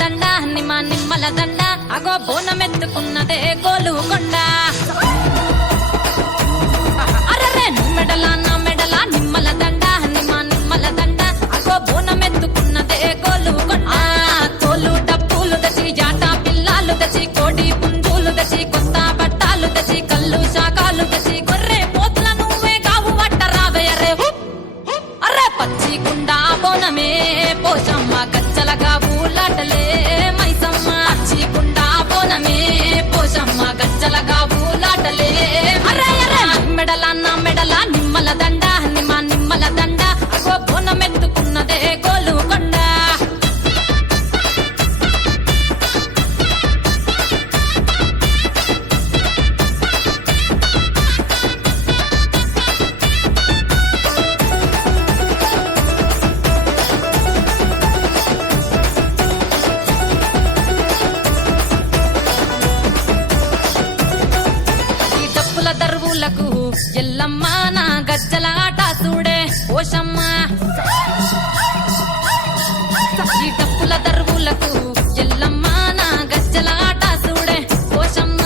దండ నిమ్మల దండ అగో బోనమెత్తుకున్నదే గోలుకొండ అరరే నా మెడల నిమ్మల దండ నిమ్మల దండ అగో బోనమెత్తుకున్నదే గోలుకొండ తోలు డప్పులు తెచ్చి జాట పిల్లాలు తెచ్చి కోడి పుంజులు తెచ్చి కొత్త బట్టాలు తెచ్చి కళ్ళు శాకాలు తెచ్చి గొర్రె పోతుల నువ్వే కావు వట్ట రావయ్యరే అరే పచ్చి కుండ బోనమే పోషమ్మ గచ్చలగా ఊలాటలే మైసమ్మ పచ్చి కుండ బోనమే పోషమ్మ గచ్చలగా ఊలాటలే అరే అరే నా మెడల నిమ్మల దండ నిమ్మల దండ అగో బోనమెత్తుకున్నదే గోలుకొండ దరువులకు ఎల్లమ్మ నా గజ్జల ఆట చూడే ఓషమ్మ ఈ డప్పుల దరువులకు ఎల్లమ్మ నా గజ్జల ఆట చూడే ఓషమ్మ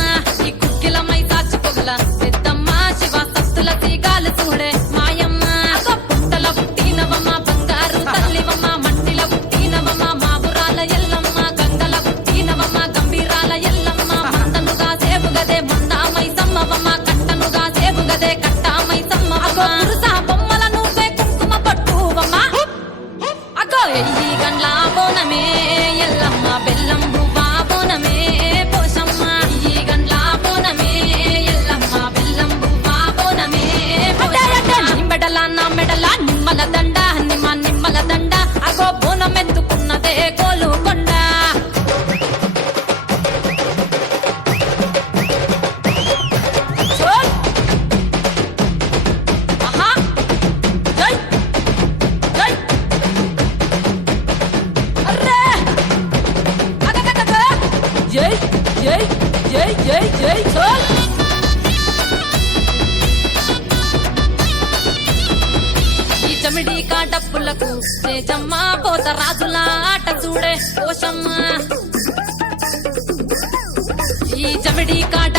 ఈ కుక్కిల మై సాచి పొగల పెద్దమ్మ శివ సత్తుల తీగాలు చూడే మాయమ్మ పుట్టల పుట్టినవమ్మ బంగారు తల్లివమ్మ మట్టిల పుట్టినవమ్మ మావురాల ఎల్లమ్మ గంగల పుట్టినవమ్మ గంభీరాల ఎల్లమ్మ మందనుగా సేపుగదే మందా మైసమ్మవమ్మ గదే కట్టామై సమ్మవమ్మ పురుసా బొమ్మల నువ్వే కుంకుమ పట్టువమ్మ అగో ఎల్లి గండ్ల బోనమే ఎల్లమ్మ బెల్లం బువ్వా బోనమే పోషమ్మ ఈ గండ్ల బోనమే ఎల్లమ్మ బెల్లం బువ్వా బోనమే నా మెడల నిమ్మల దండ నిమ్మల దండ అగో బోనమెత్తుకున్నదే గోలుకొండ ఈ చమిడి కాటప్పులకు చేజమ్మ పోత రాజుల ఆట చూడే పోషమ్మ ఈ చమిడి కాట